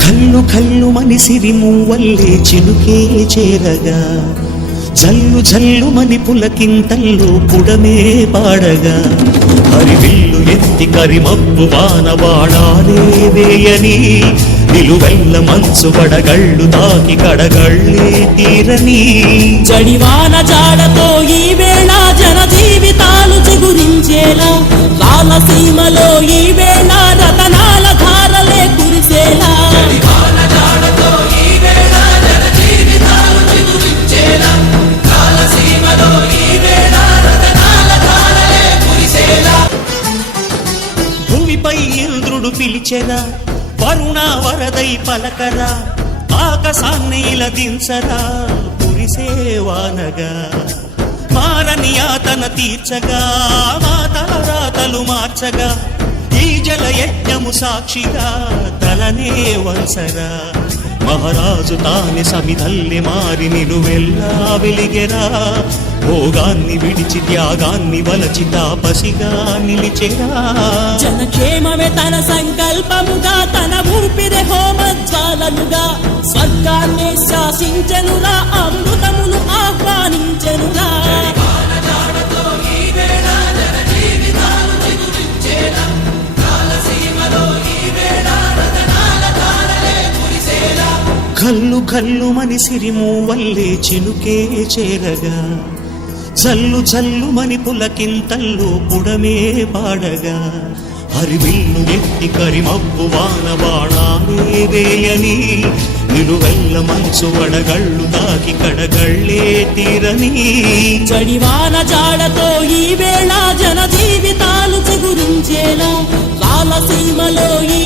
కల్లు కల్లు మనిసిరి మువ్వల్లే చినుకే చేరగా జల్లు జల్లు మని పులకింతల్లు పుడమే పాడగా హరివిల్లు ఎత్తి కరిమప్పు వానవాడాలే వేయని నిలువెల్ల మంచు వడగళ్ళు తాకి కడగళ్ళే తీరని జడివాన జాడతో ఈ వేళ జన జీవితాలు చిగురించేలా రాలసీమలో ఈ వేళ రతనాల ధారలే కురిసేలా భూమిపై ఇంద్రుడు పిలిచెరా వరుణ వరదై పలకరా ఆకాశాన్ని ఇలా దించరా కురిసేవానగా మారని యాతన తీర్చగా మాతల రాతలు మార్చగా ఈ జల యజ్ఞము సాక్షిగా తలనే వంసరా మహారాజు తాని సమిధల్లి మారి నిలువెల్లా వెలిగెరా భోగాన్ని విడిచి త్యాగాన్ని వలచి తాపసిగా నిలిచెరా జనక్షేమమే తన సంకల్పముగా తన ఊపిరి హోమజ్వాలలుగా స్వర్గాన్ని శాసించెనురా అమృతమును ఆహ్వానించెనురా కల్లు కల్లు మనిసిరి మువ్వల్లే చినుకే చేరగా జల్లు జల్లు మని పులకింతల్లు పుడమే పాడగా హరివిల్లు ఎత్తి కరిమబ్బు వానవాడాలే వేయని నిలువెల్ల మంచు వడగళ్ళు తాకి కడగళ్ళే తీరని జడివాన జాడతో ఈ వేళ జన జీవితాలు చిగురించేలా రాలసీమలో ఈ